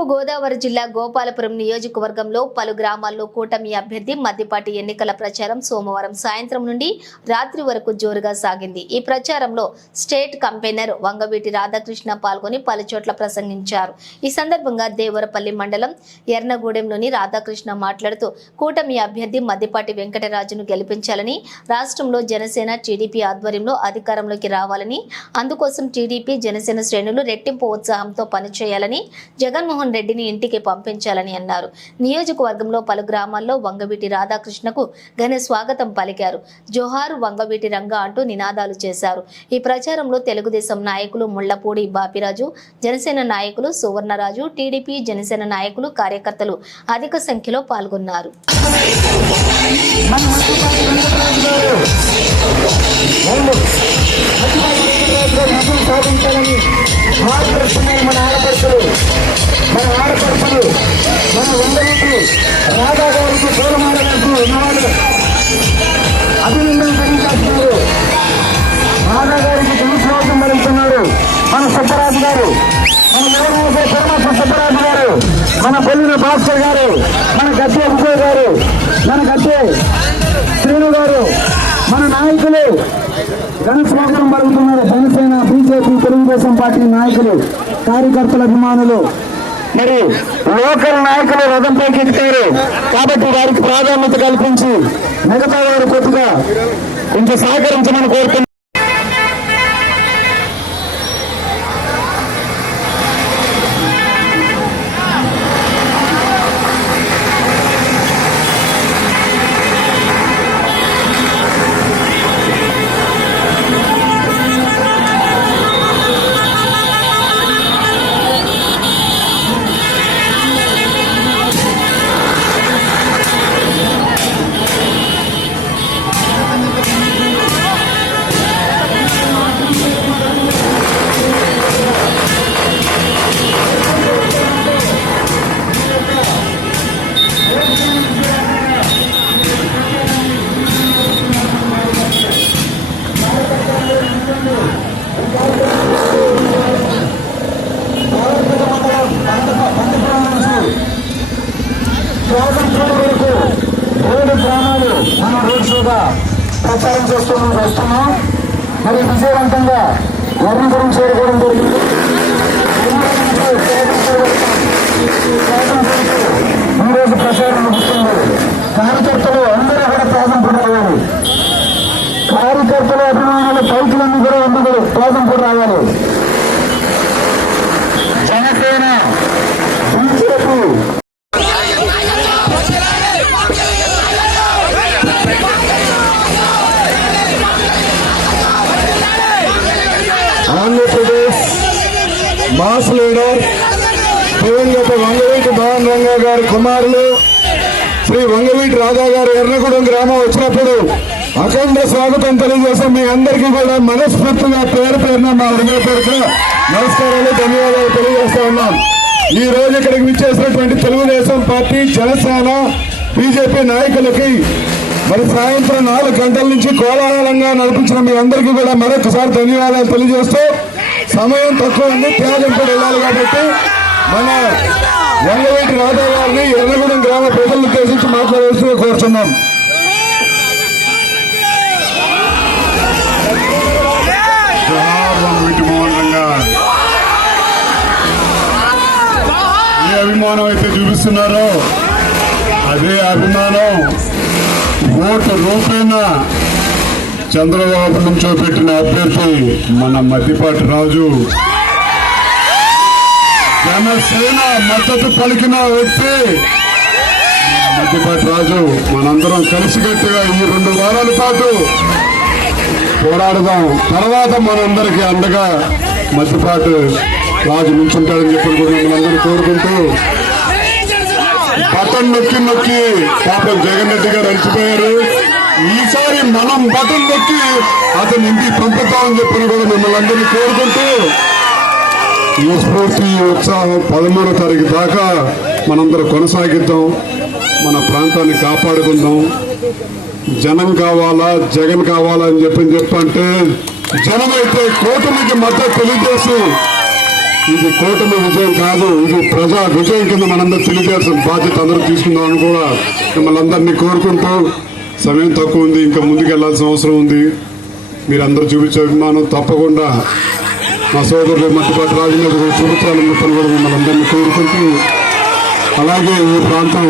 తూర్పు గోదావరి జిల్లా గోపాలపురం నియోజకవర్గంలో పలు గ్రామాల్లో కూటమి అభ్యర్థి మద్దిపాటి ఎన్నికల ప్రచారం సోమవారం సాయంత్రం నుండి రాత్రి వరకు జోరుగా సాగింది। ఈ ప్రచారంలో స్టేట్ కంపెనర్ వంగవీటి రాధాకృష్ణ పాల్గొని పలుచోట్ల ప్రసంగించారు। ఈ సందర్భంగా దేవరపల్లి మండలం ఎర్నగూడెంలోని రాధాకృష్ణ మాట్లాడుతూ కూటమి అభ్యర్థి మద్దిపాటి వెంకటరాజును గెలిపించాలని, రాష్ట్రంలో జనసేన టీడీపీ ఆధ్వర్యంలో అధికారంలోకి రావాలని, అందుకోసం టీడీపీ జనసేన శ్రేణులు రెట్టింపు ఉత్సాహంతో పనిచేయాలని, జగన్మోహన్ రెడ్డిని ఇంటికి పంపించాలని అన్నారు। నియోజకవర్గంలో పలు గ్రామాల్లో వంగవీటి రాధాకృష్ణకు ఘన స్వాగతం పలికారు। జోహార్ వంగవీటి రంగ అంటూ నినాదాలు చేశారు। ఈ ప్రచారంలో తెలుగుదేశం నాయకులు ముళ్లపూడి బాపిరాజు, జనసేన నాయకులు సువర్ణరాజు, టీడీపీ జనసేన నాయకులు కార్యకర్తలు అధిక సంఖ్యలో పాల్గొన్నారు। మన ఆడపడుతులు మన వందలకి రాధా గారికి పూలమాడలకు అభినందన తెలియజేస్తున్నారు। రాధా గారికి ధన్యవాదం పలుకుతున్నారు మన సుబ్బరాజు గారు, మన యువనాయకుడు పరమాత్మ సుబ్బరాజు గారు, మన పొల్లిన భాస్కర్ గారు, మన గద్దె విజయ్ గారు, మన గద్దె శ్రీను గారు, మన నాయకులు ఘన స్వాగతం పలుకుతున్నారు। జనసేన బీజేపీ తెలుగుదేశం పార్టీ నాయకులు, కార్యకర్తల అభిమానులు, మరి లోకల్ నాయకులు రథంపైకి ఎక్కుతారు కాబట్టి వారికి ప్రాధాన్యత కల్పించి మిగతా వారు కొద్దిగా కొంచెం సహకరించమని కోరుతున్నారు। మనం రోడ్ షోగా ప్రచారం వస్తున్నాం। మరి విజయవంతంగా ఎర్నగూడెం చేరుకోవడం జరిగింది। ఈరోజు ప్రచారం ముగుస్తుంది। కార్యకర్తలు అందరూ కూడా ప్రాజంపూర్ రావాలి, కార్యకర్తలు అభిమానులు పైకులన్నీ కూడా అందరూ ప్రాజంపూర్ రావాలి। Janasena BJP Andhra Pradesh mass leader దివంగత వంగవీటి భావన్ రంగా గారి కుమారులు శ్రీ వంగవీటి రాధా గారు ఎర్నగూడెం గ్రామం వచ్చినప్పుడు అఖండ స్వాగతం తెలియజేస్తాం। మీ అందరికీ కూడా మనస్ఫూర్తిగా పేరు పేరున మా హృదయపూర్వక నమస్కారాలు, ధన్యవాదాలు తెలియజేస్తా ఉన్నాం। ఈ రోజు ఇక్కడికి విచ్చేసినటువంటి తెలుగుదేశం పార్టీ, జనసేన, బీజేపీ నాయకులకి మరి సాయంత్రం 4 గంటల నుంచి కోలాహలంగా నడిపించిన మీ అందరికీ కూడా మరొకసారి ధన్యవాదాలు తెలియజేస్తూ, సమయం తక్కువ ఉంది, త్యాగం కూడా వెళ్ళాలి కాబట్టి మన వంగవీటి రాధా గారిని ఎర్నగూడెం గ్రామ ప్రజలను ఉద్దేశించి మాట్లాడాల్సి కోరుతున్నాం। ఏ అభిమానం అయితే చూపిస్తున్నారో అదే అభిమానం ఓటు రూపేణ చంద్రబాబు నుంచో పెట్టిన అభ్యర్థి మన మద్దిపాటి రాజు, జనసేన మద్దతు పలికిన వ్యక్తి మద్దిపాటి రాజు। మనందరం కలిసికట్టుగా ఈ 2 వారాల పాటు పోరాడదాం। తర్వాత మనందరికీ అండగా మద్దిపాటి రాజు నుంచుంటాడని చెప్పి కూడా మనందరూ కోరుకుంటూ, బటన్ నొక్కి పాపం జగన్ రెడ్డి గారు అలసిపోయారు, ఈసారి మనం బటన్ నొక్కి అతను ఇంటికి పంపుతామని చెప్పి కూడా మిమ్మల్ని అందరినీ కోరుకుంటూ, ఈ స్ఫూర్తి ఉత్సాహం 13వ తారీఖు దాకా మనందరూ కొనసాగిద్దాం, మన ప్రాంతాన్ని కాపాడుకుందాం। జనం కావాలా, జగన్ కావాలా అని చెప్పంటే జనమైతే కూటమికి మద్దతు తెలియజేసి ఇది కూటమి విజయం కాదు, ఇది ప్రజా విజయం కింద మనందరూ తెలియజేయాల్సిన బాధ్యత అందరూ తీసుకుందామని కూడా మిమ్మల్ని అందరినీ కోరుకుంటూ, సమయం తక్కువ ఉంది, ఇంకా ముందుకెళ్లాల్సిన అవసరం ఉంది. మీరందరూ చూపించే అభిమానం తప్పకుండా మా సోదరులు మధ్యపాటి రాజేంద్ర గారు చూపించాలని చెప్పని కూడా మిమ్మల్ని అందరినీ కోరుకుంటూ, అలాగే ఈ ప్రాంతం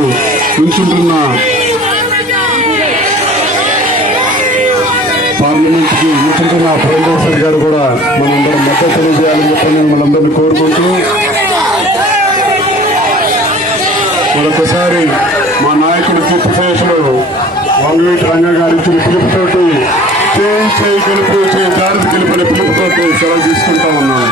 ఉంచుంటున్న పార్లమెంట్ కి ఉంచుంటున్న పురంధేశ్వరి గారు కూడా మనందరం మద్దతు తెలియజేయాలని చెప్పని మిమ్మల్ని అందరినీ కోరుకుంటూ, మరొకసారి మా నాయకుడు కీర్తి శేషులు వంగవీటి రంగా గారి ఇచ్చిన పిలుపుతోటి చేయి గెలుపు, జాగ్రత్త గెలుపు అనే పిలుపుతోటి సెలవు తీసుకుంటా ఉన్నాను.